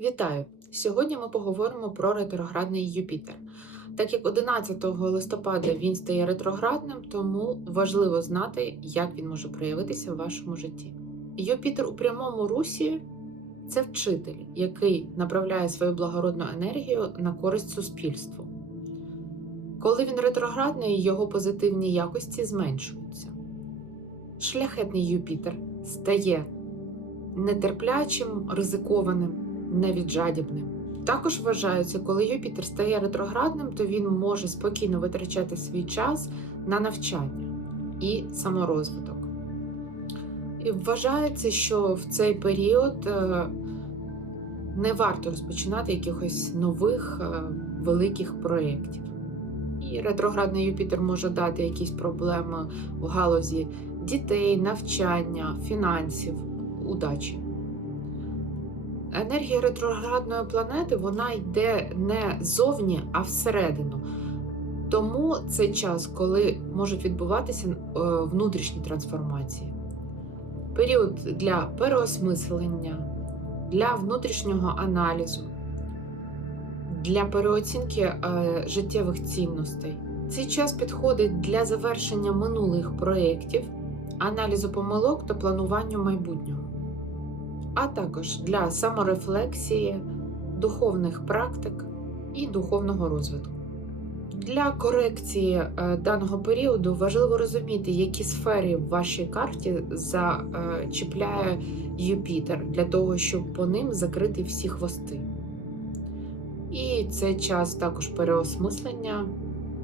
Вітаю! Сьогодні ми поговоримо про ретроградний Юпітер. Так як 11 листопада він стає ретроградним, тому важливо знати, як він може проявитися в вашому житті. Юпітер у прямому русі це вчитель, який направляє свою благородну енергію на користь суспільству. Коли він ретроградний, його позитивні якості зменшуються. Шляхетний Юпітер стає нетерплячим, ризикованим, невіджадібним. Також вважається, коли Юпітер стає ретроградним, то він може спокійно витрачати свій час на навчання і саморозвиток. І вважається, що в цей період е, не варто розпочинати якихось нових е, великих проєктів. І ретроградний Юпітер може дати якісь проблеми в галузі дітей, навчання, фінансів, удачі. Енергія ретроградної планети вона йде не ззовні, а всередину. Тому це час, коли можуть відбуватися е, внутрішні трансформації. Період для переосмислення, для внутрішнього аналізу, для переоцінки е, життєвих цінностей. Цей час підходить для завершення минулих проєктів, аналізу помилок та плануванню майбутнього а також для саморефлексії, духовних практик і духовного розвитку. Для корекції е, даного періоду важливо розуміти, які сфери в вашій карті зачіпляє Юпітер для того, щоб по ним закрити всі хвости. І це час також переосмислення.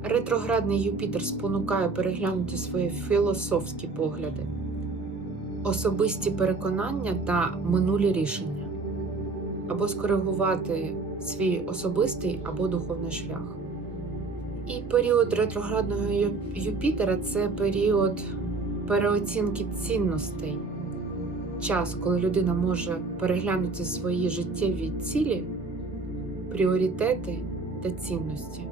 Ретроградний Юпітер спонукає переглянути свої філософські погляди особисті переконання та минулі рішення, або скоригувати свій особистий або духовний шлях. І період ретроградного Юпітера це період переоцінки цінностей, час, коли людина може переглянути свої життєві цілі, пріоритети та цінності.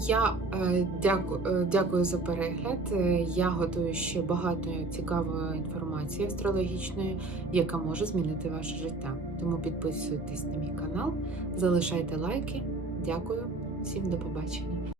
Я е, дякую, е, дякую за перегляд. Е, Я готую ще багато цікавої інформації астрологічної, яка може змінити ваше життя. Тому підписуйтесь на мій канал, залишайте лайки. Дякую, всім до побачення.